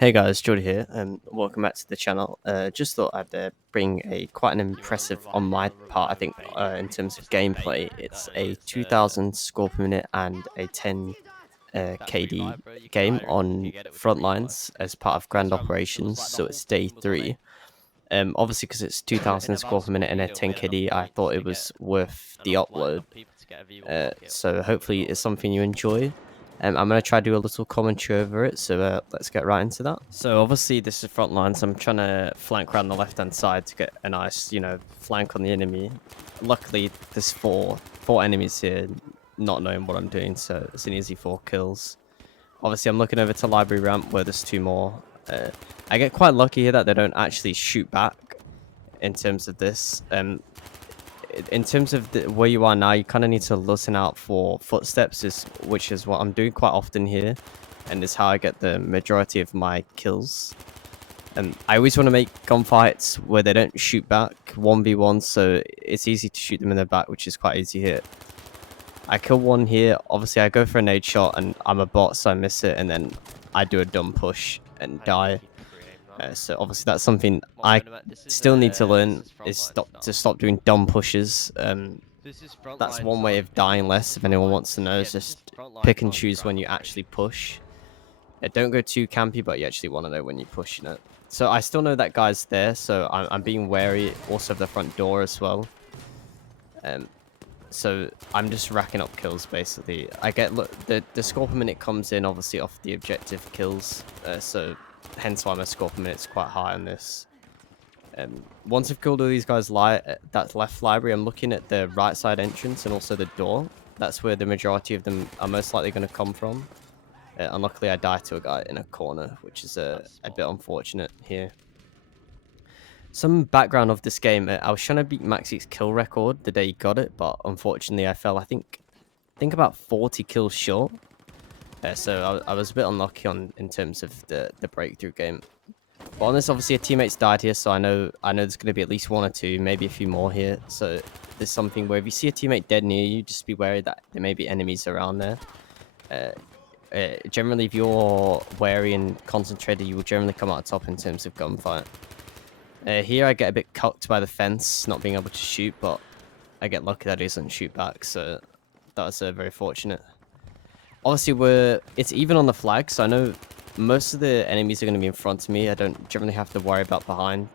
Hey guys, Jordy here, and welcome back to the channel. Just thought I'd bring a quite an impressive on my part. I think in terms of gameplay, it's a 2,000 score per minute and a 10 KD game on Frontlines as part of Grand Operations. So it's day 3. Obviously, because it's 2,000 score per minute and a 10 KD, I thought it was worth the upload. So hopefully, it's something you enjoy. I'm going to try to do a little commentary over it, so let's get right into that. So obviously this is front lines. I'm trying to flank around the left-hand side to get a nice, flank on the enemy. Luckily, there's four enemies here, not knowing what I'm doing, so it's an easy 4 kills. Obviously, I'm looking over to library ramp where there's 2 more. I get quite lucky here that they don't actually shoot back in terms of this. In terms of where you are now, you kind of need to listen out for footsteps, which is what I'm doing quite often here, and is how I get the majority of my kills. And I always want to make gunfights where they don't shoot back 1v1, so it's easy to shoot them in the back, which is quite easy here. I kill one here. Obviously, I go for a nade shot, and I'm a bot, so I miss it, and then I do a dumb push and die. So obviously that's something I still need to learn, is stop doing dumb pushes. That's one way of dying less, if anyone wants to know, is just pick and choose when you actually push. Don't go too campy, but you actually want to know when you're pushing it. So I still know that guy's there, so I'm being wary also of the front door as well. So I'm just racking up kills, basically. I get, look, the score per minute comes in obviously off the objective kills, so hence why my score per minute's quite high on this. Once I've killed all these guys that left library, I'm looking at the right side entrance and also the door. That's where the majority of them are most likely going to come from. Unluckily, I died to a guy in a corner, which is a bit unfortunate here. Some background of this game, I was trying to beat Maxi's kill record the day he got it, but unfortunately I fell, I think about 40 kills short. So I was a bit unlucky in terms of the breakthrough game. But on this, obviously, a teammate's died here, so I know there's going to be at least 1 or 2, maybe a few more here. So there's something where if you see a teammate dead near you, just be wary that there may be enemies around there. Generally, if you're wary and concentrated, you will generally come out top in terms of gunfight. Here, I get a bit cucked by the fence, not being able to shoot, but I get lucky that he doesn't shoot back, so that's very fortunate. Obviously, it's even on the flag, so I know most of the enemies are going to be in front of me. I don't generally have to worry about behind.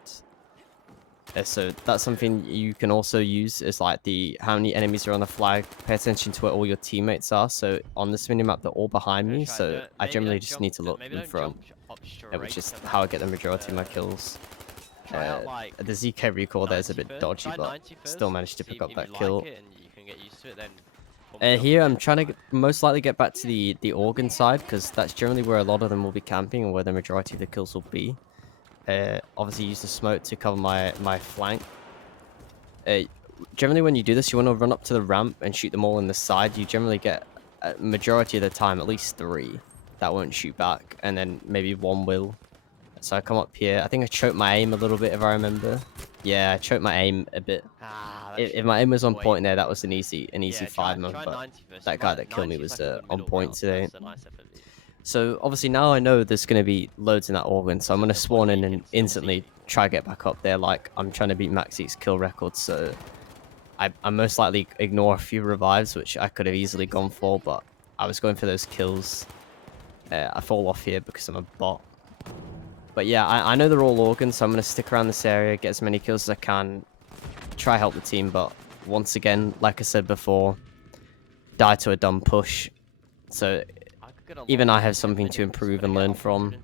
So that's something you can also use, is like how many enemies are on the flag. Pay attention to where all your teammates are. So on this minimap, they're all behind me, so I generally just need to look in front, which is how I get the majority of my kills. The ZK recall there is a bit dodgy, but still managed to pick up that kill. Here, I'm trying to most likely get back to the organ side, because that's generally where a lot of them will be camping and where the majority of the kills will be. Obviously, use the smoke to cover my flank. Generally, when you do this, you want to run up to the ramp and shoot them all in the side. You generally get, majority of the time, at least 3 that won't shoot back, and then maybe 1 will. So I come up here. I think I choked my aim a little bit, if I remember. Yeah, I choked my aim a bit. If my aim was on point there, that was an easy 5-man, but that guy that killed me was on point today. So obviously now I know there's going to be loads in that organ, so I'm going to spawn in and instantly try to get back up there, like I'm trying to beat Maxi's kill record. So I most likely ignore a few revives, which I could have easily gone for, but I was going for those kills. I fall off here because I'm a bot. But yeah, I know they're all organs, so I'm going to stick around this area, get as many kills as I can, try help the team, but once again, like I said before, die to a dumb push. So even I have something to improve and learn from.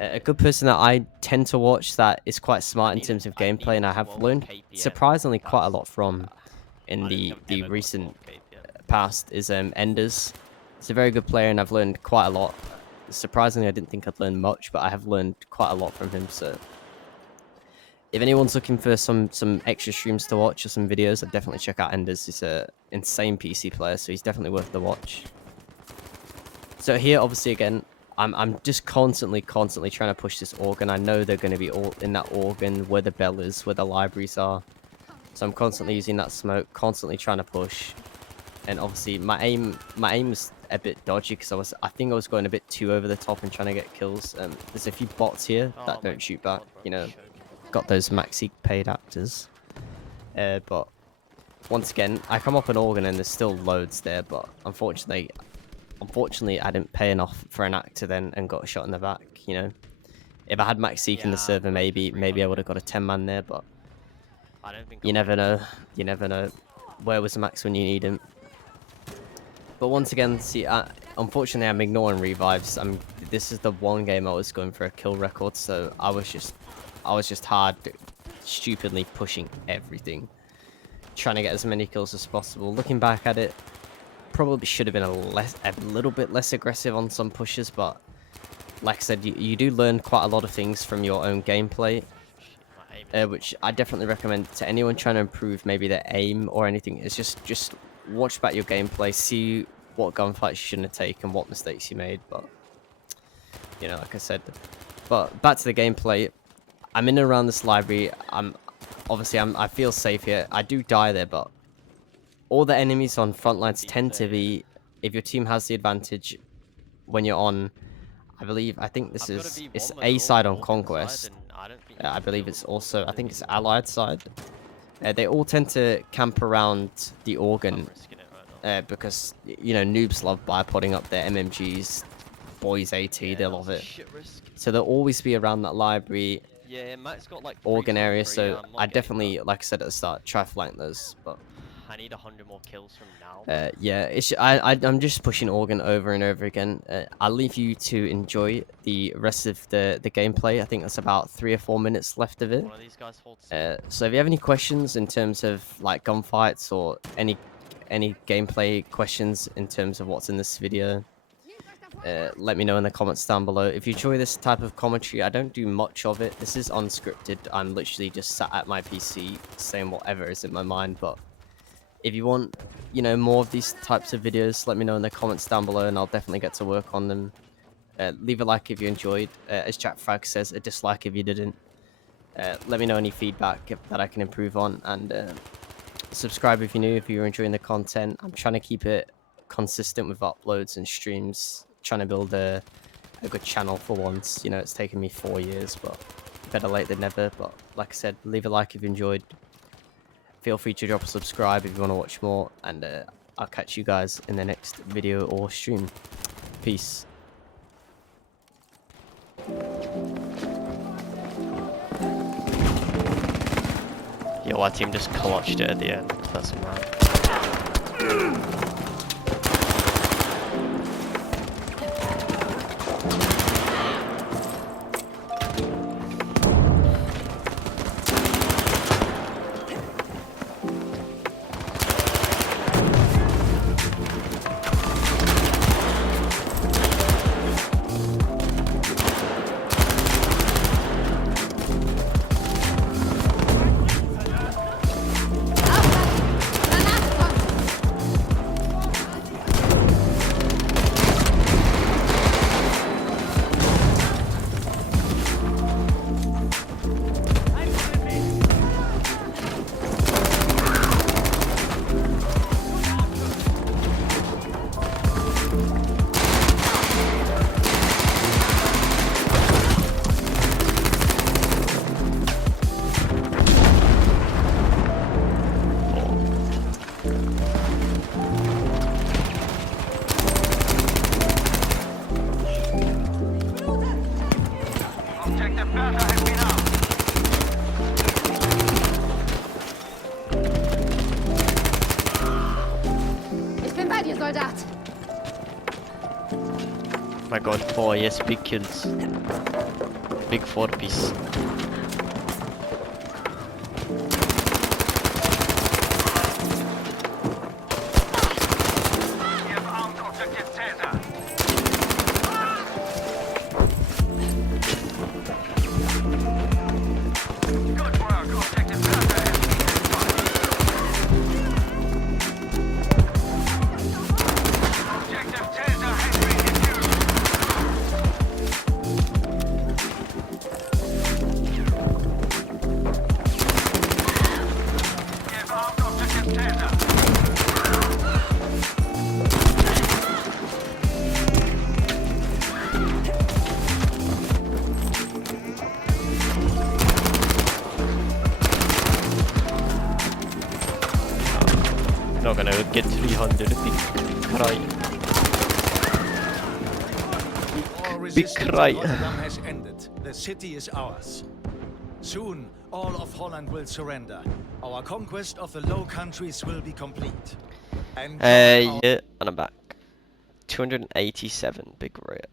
A good person that I tend to watch that is quite smart in terms of gameplay, and I have learned surprisingly quite a lot from in the recent past, is Enders. He's a very good player, and I've learned quite a lot. Surprisingly, I didn't think I'd learn much, but I have learned quite a lot from him. So if anyone's looking for some extra streams to watch or some videos, I'd definitely check out Enders. He's an insane PC player, so he's definitely worth the watch. So here, obviously, again, I'm just constantly trying to push this organ. I know they're going to be all in that organ, where the bell is, where the libraries are. So I'm constantly using that smoke, constantly trying to push. And obviously, my aim is a bit dodgy because I think I was going a bit too over the top and trying to get kills. There's a few bots here that don't shoot back. You know, got those maxi paid actors. But once again, I come up an organ and there's still loads there. But unfortunately, I didn't pay enough for an actor then and got a shot in the back. You know, if I had max seek in the server, maybe I would have got a 10-man there. But you never know. You never know. Where was the max when you need him? But once again, see, unfortunately, I'm ignoring revives. This is the one game I was going for a kill record, so I was just hard, stupidly pushing everything, trying to get as many kills as possible. Looking back at it, probably should have been a little bit less aggressive on some pushes, but like I said, you do learn quite a lot of things from your own gameplay, which I definitely recommend to anyone trying to improve maybe their aim or anything. It's just watch back your gameplay, see what gunfights you shouldn't have taken, what mistakes you made. But you know, like I said, but back to the gameplay. I'm in and around this library. I feel safe here. I do die there, but all the enemies on Frontlines tend to be, if your team has the advantage when you're on, I think it's A side on Conquest. I believe it's also, I think it's Allied side. They all tend to camp around the organ because, you know, noobs love bipodding up their MMGs. Boys AT, they love it. So they'll always be around that library organ area. So I definitely, like I said at the start, try flank those. But I need 100 more kills from now. Yeah, I'm just pushing organ over and over again. I'll leave you to enjoy the rest of the gameplay. I think that's about 3 or 4 minutes left of it. So if you have any questions in terms of like gunfights or any gameplay questions in terms of what's in this video, let me know in the comments down below. If you enjoy this type of commentary, I don't do much of it. This is unscripted. I'm literally just sat at my PC saying whatever is in my mind. But if you want, you know, more of these types of videos, let me know in the comments down below and I'll definitely get to work on them. Leave a like if you enjoyed. As Jack Frag says, a dislike if you didn't. Let me know any feedback that I can improve on, and subscribe if you're new, if you're enjoying the content. I'm trying to keep it consistent with uploads and streams, trying to build a good channel for once. You know, it's taken me 4 years, but better late than never. But like I said, leave a like if you enjoyed. Feel free to drop a subscribe if you want to watch more, and I'll catch you guys in the next video or stream. Peace. Yo, our team just clutched it at the end. That's mad. Soldat! My god, 4, yes, big kills. Big 4-piece. get 300 cry. All Big resistance cry. in Rotterdam has ended. The city is ours. Soon, all of Holland will surrender. Our conquest of the Low Countries will be complete. And Yeah, and I'm back. 287, big rip.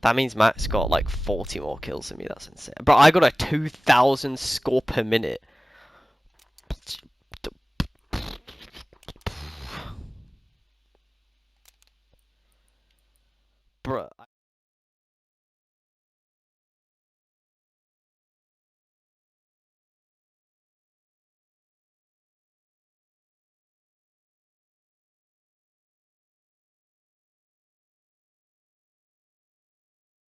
That means Max got like 40 more kills than me. That's insane. Bro, I got a 2,000 score per minute. Bruh.